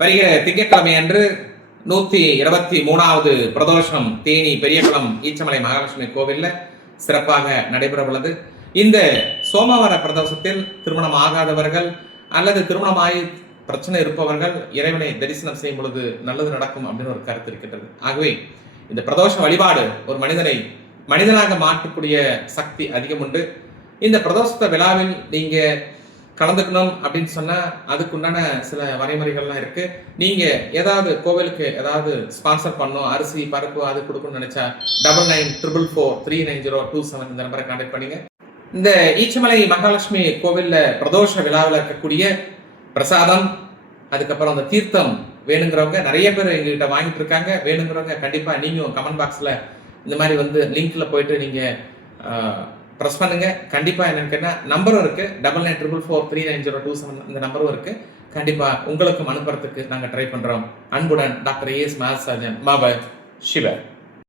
வருகிற திங்கட்கிழமை அன்று 123வது பிரதோஷம் தேனி பெரியகுளம் ஈச்சமலை மகாலட்சுமி கோவில்ல சிறப்பாக நடைபெற உள்ளது. இந்த சோமவார பிரதோஷத்தில் திருமணம் ஆகாதவர்கள் அல்லது திருமணமாகி பிரச்சனை இருப்பவர்கள் இறைவனை தரிசனம் செய்யும் பொழுது நல்லது நடக்கும் அப்படின்னு ஒரு கருத்து இருக்கின்றது. ஆகவே இந்த பிரதோஷ வழிபாடு ஒரு மனிதனை மனிதனாக மாற்றக்கூடிய சக்தி அதிகம் உண்டு. இந்த பிரதோஷ விழாவில் நீங்க கலந்துக்கணும் அப்படின்னு சொன்னா அதுக்குண்டான சில வரைமுறைகள்லாம் இருக்கு. நீங்க ஏதாவது கோவிலுக்கு ஏதாவது ஸ்பான்சர் பண்ணணும், அரிசி பருப்பு அது கொடுக்கணும்னு நினைச்சா 9944439027 இந்த நம்பரை கான்டாக்ட் பண்ணுங்க. இந்த ஈச்சமலை மகாலட்சுமி கோவில்ல பிரதோஷ விழாவில் இருக்கக்கூடிய பிரசாதம், அதுக்கப்புறம் அந்த தீர்த்தம் வேணுங்கிறவங்க நிறைய பேர் எங்ககிட்ட வாங்கிட்டு இருக்காங்க. வேணுங்கிறவங்க கண்டிப்பா நீங்க கமெண்ட் பாக்ஸ்ல இந்த மாதிரி லிங்க்ல போயிட்டு நீங்க ப்ரெஸ் பண்ணுங்க. கண்டிப்பா என்னன்னு நம்பரும் இருக்கு, 9944439027 இந்த நம்பரும் இருக்கு. கண்டிப்பா உங்களுக்கும் அனுப்புறதுக்கு நாங்க ட்ரை பண்றோம். அன்புடன் டாக்டர் ஏஎஸ் மேத்ஸ் சர்ஜன் மாப சிவ.